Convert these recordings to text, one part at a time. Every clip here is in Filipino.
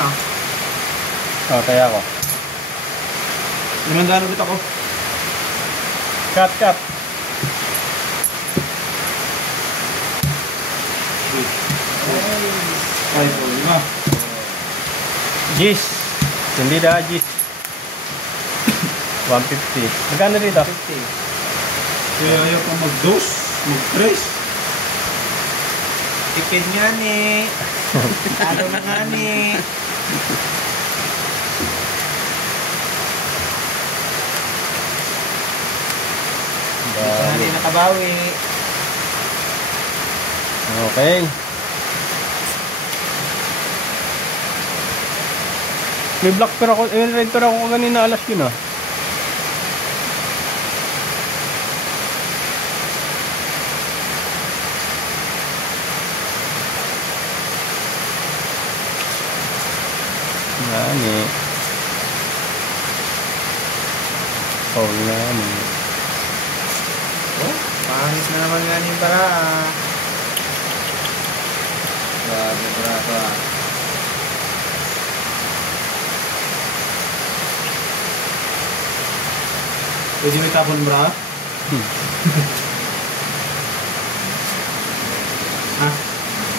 na. Oh, kaya ako. 500 ulit ako. Cut. Ay, 5. Gis. Hindi na, Gis. 150. Magkano rito? 50. Kaya ayaw pa mag-dose, mag-press. Tipid nga ni. Talo na nga ni. Hindi nakabawi. Okay. May black pair ako, red pair ako kanina alas yun ah. Nani. Oh, nani. Oh, pangis na naman nga ni para. Grabe. Pwede mo itapon, bra? Ha?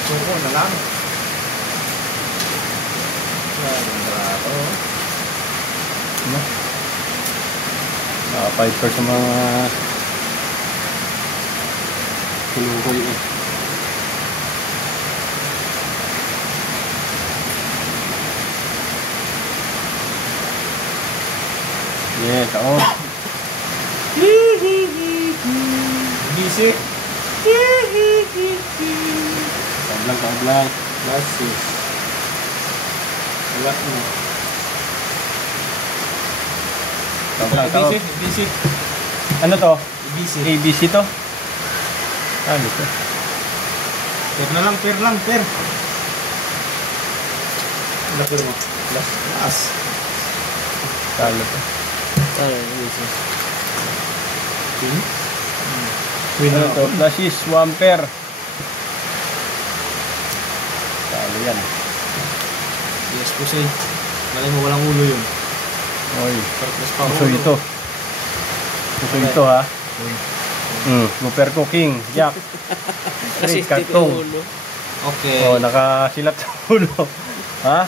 Suko na lang. Grabe. Ano? Piper sa mga kulukoy eh. Yes, ako. Busy. Kablang. Basis. Wala mo. Kablang. Busy. Ano to? Busy. ABC to? Ano to? Per lang. Ano per mo? Last. Talo to. Busy. Ano to? Flash is 1 pair. Talo yan. Yes po say. Malay mo walang ulo yun. Oy. Purpose pa Puso ito. Puso ito ha. Super cooking. Jack. Straight cartong. Okay. Oh, nakasilat sa ulo. Ha?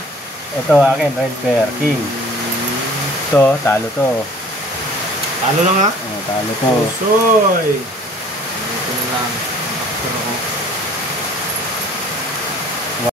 Ito akin, red pair, king. Ito, talo to. Talo lang ha? Oh, talo to. Pusoy. Ito na lang.